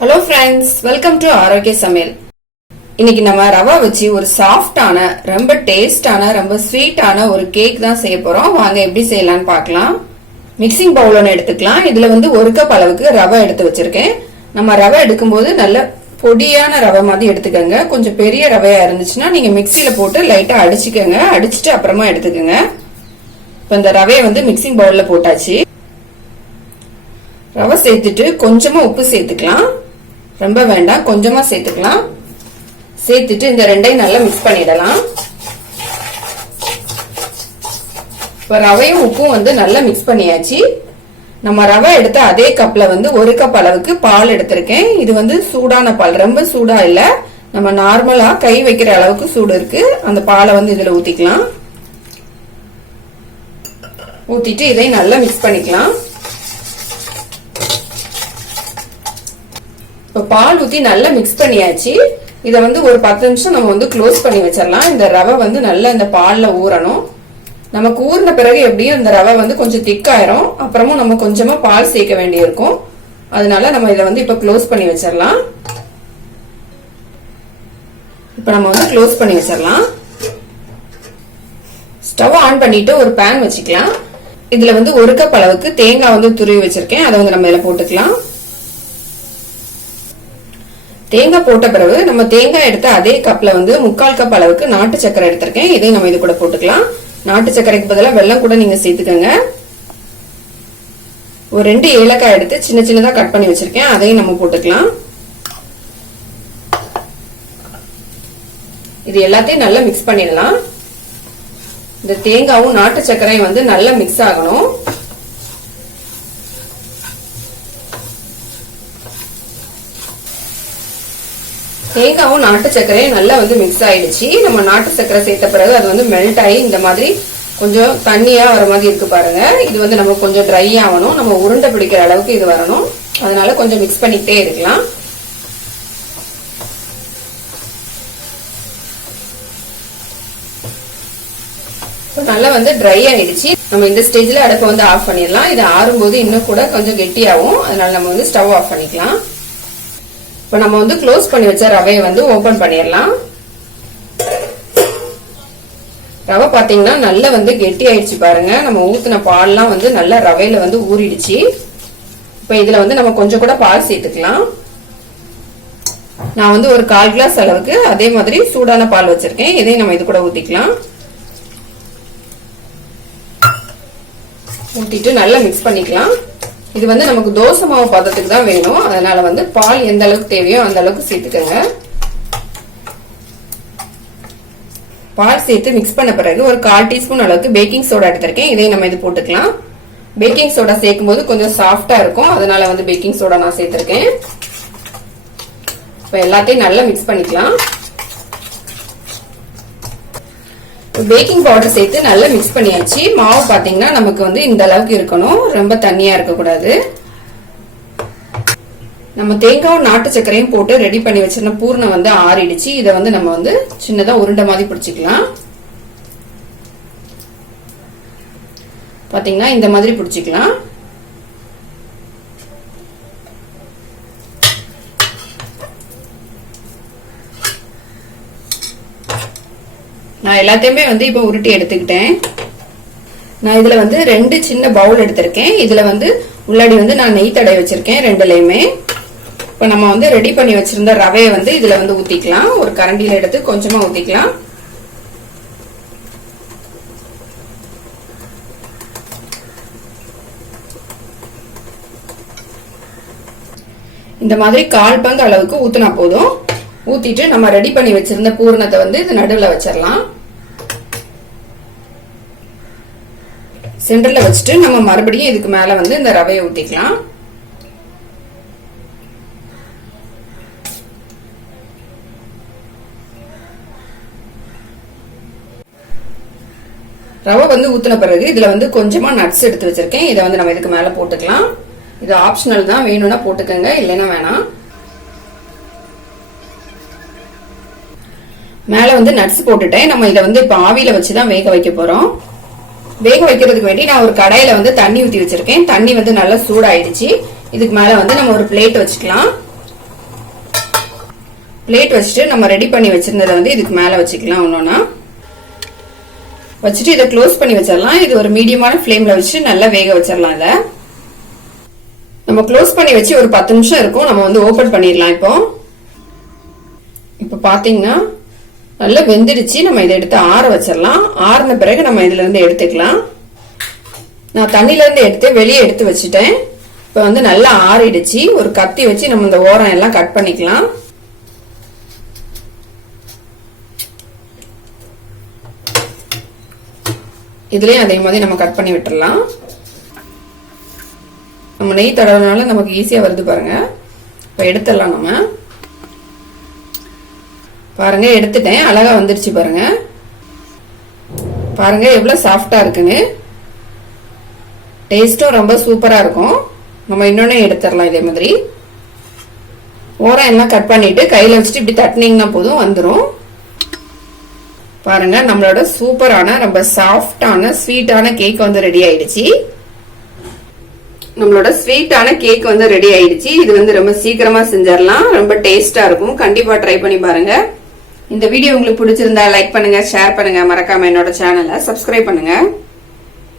Hello friends, welcome to ஆரோக்கிய சமையல். இன்னைக்கு நம்ம ரவா வச்சு ஒரு சாஃப்டான, ரொம்ப டேஸ்டான, ரொம்ப ஸ்வீட்டான ஒரு கேக் தான் செய்ய போறோம். வாங்க எப்படி செய்யலாம்னு பார்க்கலாம். மிக்சிங் பவுல் ஒன்று எடுத்துக்கலாம். இதுல வந்து 1 கப் அளவுக்கு ரவை எடுத்து வச்சிருக்கேன். நம்ம ரவை எடுக்கும்போது நல்ல பொடியான ரவை மாதிரி எடுத்துக்கோங்க. கொஞ்சம் பெரிய ரவையா இருந்துச்சுன்னா நீங்க மிக்சியில போட்டு லைட்டா அடிச்சுக்கோங்க. அடிச்சுட்டு அப்புறமா எடுத்துக்கோங்க. இப்ப இந்த ரவையை வந்து மிக்சிங் பவுல்ல போட்டாச்சு. ரவை சேர்த்துட்டு கொஞ்சமா உப்பு சேர்த்துக்கலாம். ரொம்ப வேண்டாம், கொஞ்சமா சேர்த்துக்கலாம். சேர்த்துட்டு இந்த ரெண்டையும் நல்லா மிக்ஸ் பண்ணிடலாம். இப்ப ரவையும் உப்பும் வந்து நல்லா மிக்ஸ் பண்ணியாச்சு. நம்ம ரவை எடுத்த அதே கப்ல வந்து 1 கப் அளவுக்கு பால் எடுத்திருக்கேன். இது வந்து சூடான பால், ரொம்ப சூடா இல்ல, நம்ம நார்மலா கை வைக்கிற அளவுக்கு சூடு இருக்கு. அந்த பாலை வந்து இதுல ஊத்திக்கலாம். ஊத்திட்டு இதை நல்லா மிக்ஸ் பண்ணிக்கலாம். இப்ப பால் ஊத்தி நல்லா மிக்ஸ் பண்ணியாச்சு. இதை வந்து ஒரு 10 நிமிஷம் நம்ம வந்து க்ளோஸ் பண்ணி வச்சிடலாம். இந்த ரவை வந்து நல்லா இந்த பால்ல ஊறணும். நமக்கு ஊறின பிறகு எப்படியும் இந்த ரவை வந்து கொஞ்சம் திக்காயிரும். அப்புறமும் நம்ம கொஞ்சமா பால் சேர்க்க வேண்டியிருக்கும். அதனால நம்ம இதை வந்து இப்ப க்ளோஸ் பண்ணி வச்சிடலாம். இப்ப நம்ம வந்து க்ளோஸ் பண்ணி வச்சிடலாம். ஸ்டவ் ஆன் பண்ணிட்டு ஒரு பேன் வச்சுக்கலாம். இதுல வந்து 1 கப் அளவுக்கு தேங்காய் வந்து துருவி வச்சிருக்கேன். அதை வந்து நம்ம இதுல போட்டுக்கலாம். தேங்காய் போட்ட பிறகு நம்ம தேங்காய் எடுத்த அதே கப்ல வந்து 3/4 கப் அளவுக்கு நாட்டு சக்கரை எடுத்திருக்கேன். இதையும் நம்ம இது கூட போட்டுக்கலாம். நாட்டு சக்கரைக்கு பதிலாக வெல்லம் கூட நீங்க சேர்த்துக்கோங்க. ஒரு 2 ஏலக்காய் எடுத்து சின்ன சின்னதா கட் பண்ணி வச்சிருக்கேன். அதையும் நம்ம போட்டுக்கலாம். இது எல்லாத்தையும் நல்லா மிக்ஸ் பண்ணிடலாம். இந்த தேங்காவும் நாட்டு சக்கரையும் வந்து நல்லா மிக்ஸ் ஆகணும். தேங்காவும் நாட்டு சர்க்கரையும் நல்லா வந்து மிக்ஸ் ஆயிடுச்சு. நம்ம நாட்டு சர்க்கரை சேர்த்த பிறகு அது வந்து மெல்ட் ஆகி இந்த மாதிரி கொஞ்சம் தண்ணியா வர மாதிரி இருக்கு பாருங்க. இது வந்து நம்ம கொஞ்சம் ட்ரை ஆகணும். நம்ம உருண்டை பிடிக்கிற அளவுக்கு இது வரணும். அதனால கொஞ்சம் மிக்ஸ் பண்ணிக்கிட்டே இருக்கலாம். நல்லா வந்து ட்ரை ஆயிடுச்சு. நம்ம இந்த ஸ்டேஜ்ல அடுப்பை வந்து ஆஃப் பண்ணிடலாம். இது ஆறும்போது இன்னும் கூட கொஞ்சம் கெட்டியாகும். அதனால நம்ம வந்து ஸ்டவ் ஆஃப் பண்ணிக்கலாம். இப்ப நம்ம வந்து க்ளோஸ் பண்ணி வச்ச ரவையை வந்து ஓபன் பண்ணிடலாம். ரவை பாத்தீங்கன்னா நல்லா வந்து கெட்டி ஆயிடுச்சு பாருங்க. நம்ம ஊத்தின பால்லாம் வந்து நல்லா ரவையில வந்து ஊறிடுச்சு. இப்ப இதுல வந்து நம்ம கொஞ்சம் கூட பால் சேர்த்துக்கலாம். நான் வந்து ஒரு 1/4 கிளாஸ் அளவுக்கு அதே மாதிரி சூடான பால் வச்சிருக்கேன். இதையும் நம்ம இது கூட ஊத்திக்கலாம். ஊத்திட்டு நல்லா மிக்ஸ் பண்ணிக்கலாம். இது வந்து நமக்கு தோசை மாவு பதத்துக்கு தான் வேணும். அதனால வந்து பால் எந்த அளவுக்கு தேவையோ அந்த அளவுக்கு சேர்த்துக்கோங்க. பால் சேர்த்து மிக்ஸ் பண்ண பிறகு ஒரு 1/4 டீஸ்பூன் அளவுக்கு பேக்கிங் சோடா எடுத்திருக்கேன். இதையும் நம்ம இது போட்டுக்கலாம். பேக்கிங் சோடா சேர்க்கும் போது கொஞ்சம் சாஃப்டா இருக்கும். அதனால வந்து பேக்கிங் சோடா நான் சேர்த்திருக்கேன். இப்ப எல்லாத்தையும் நல்லா மிக்ஸ் பண்ணிக்கலாம். பேக்கிங் பவுடர் சேர்த்து நல்லா மிக்ஸ் பண்ணியாச்சு. மாவு பாத்தீங்கன்னா நமக்கு வந்து இந்த அளவுக்கு இருக்கணும். ரொம்ப தண்ணியா இருக்க கூடாது. நம்ம தேங்காயும் நாட்டு சர்க்கரையும் போட்டு ரெடி பண்ணி வச்சிருந்த பூர்ணம் வந்து ஆறிடுச்சு. இதை வந்து நம்ம வந்து சின்னதா உருண்டை மாதிரி பிடிச்சிக்கலாம். பாத்தீங்கன்னா இந்த மாதிரி பிடிச்சிக்கலாம். நான் எல்லாத்தையுமே வந்து இப்ப உருட்டி எடுத்துக்கிட்டேன். நான் இதுல வந்து 2 சின்ன பவுல் எடுத்திருக்கேன். இதுல வந்து உள்ளாடி வந்து நான் நெய் தடவி வச்சிருக்கேன் ரெண்டுலயுமே. இப்ப நம்ம வந்து ரெடி பண்ணி வச்சிருந்த ரவையை வந்து இதுல வந்து ஊத்திக்கலாம். ஒரு கரண்டியில எடுத்து கொஞ்சமா ஊத்திக்கலாம். இந்த மாதிரி 1/4 பங்கு அளவுக்கு ஊத்துனா போதும். ஊத்திட்டு நம்ம ரெடி பண்ணி வச்சிருந்த பூரணத்தை வந்து இது நடுவுல வச்சிடலாம். சென்டர்ல வச்சுட்டு நம்ம மறுபடியும் இதுக்கு மேல வந்து இந்த ரவையை ஊத்திக்கலாம். ரவை வந்து ஊத்தின பிறகு இதுல வந்து கொஞ்சமா நட்ஸ் எடுத்து வச்சிருக்கேன். இதை வந்து நம்ம இதுக்கு மேல போட்டுக்கலாம். இது ஆப்ஷனல் தான், வேணும்னா போட்டுக்கோங்க, இல்லைன்னா வேணாம். மேல வந்து நட்ஸ் போட்டுட்டேன். நம்ம இதை வந்து இப்ப ஆவியில வச்சுதான் வேக வைக்க போறோம். வேக வைக்கிறதுக்கு வேண்டி நான் ஒரு கடாயில வந்து தண்ணி ஊத்தி வச்சிருக்கேன். தண்ணி வந்து நல்லா சூடாயிடுச்சு. இதுக்கு மேல வந்து நம்ம ஒரு பிளேட் வச்சுக்கலாம். பிளேட் வச்சுட்டு நம்ம ரெடி பண்ணி வச்சிருந்ததை வந்து இதுக்கு மேல வச்சுக்கலாம். ஒன்னொன்னா வச்சுட்டு இதை க்ளோஸ் பண்ணி வச்சிடலாம். இது ஒரு மீடியமான ஃப்ளேம்ல வச்சு நல்லா வேக வச்சிடலாம். இதை நம்ம க்ளோஸ் பண்ணி வச்சு ஒரு 10 நிமிஷம் இருக்கும். நம்ம வந்து ஓபன் பண்ணிடலாம். இப்போ பாத்தீங்கன்னா நல்லா வெந்துடுச்சு. நம்ம இதை எடுத்து ஆற வச்சிடலாம். ஆறின பிறகு நம்ம இதுல இருந்து எடுத்துக்கலாம். நான் தண்ணில இருந்து எடுத்து வெளியே எடுத்து வச்சுட்டேன். இப்ப வந்து நல்லா ஆறிடுச்சு. ஒரு கத்தி வச்சு நம்ம இந்த ஓரம் எல்லாம் கட் பண்ணிக்கலாம். இதுலயும் அதே மாதிரி நம்ம கட் பண்ணி விட்டுறலாம். நம்ம நெய் தடவினால நமக்கு ஈஸியா வருது பாருங்க. இப்ப எடுத்துடலாம். நம்ம பாருங்க எடுத்துட்டேன். அழகா வந்துருச்சு பாருங்க. பாருங்க எவ்வளவு சாஃப்டா இருக்குன்னு. டேஸ்டும் ரொம்ப சூப்பரா இருக்கும். நம்ம இன்னொன்னு எடுத்துடலாம். இதே மாதிரி ஓரம் எல்லாம் கட் பண்ணிட்டு கையில வச்சுட்டு இப்படி தட்டினீங்கன்னா போதும் வந்துடும். பாருங்க நம்மளோட சூப்பரான ரொம்ப சாஃப்டான ஸ்வீட்டான கேக் வந்து ரெடி ஆயிடுச்சு. நம்மளோட ஸ்வீட்டான கேக் வந்து ரெடி ஆயிடுச்சு. இது வந்து ரொம்ப சீக்கிரமா செஞ்சிடலாம். ரொம்ப டேஸ்டா இருக்கும். கண்டிப்பா ட்ரை பண்ணி பாருங்க. இந்த வீடியோ உங்களுக்கு பிடிச்சிருந்தா லைக் பண்ணுங்க, ஷேர் பண்ணுங்க, மறக்காம என்னோட சேனலை சப்ஸ்கிரைப் பண்ணுங்க.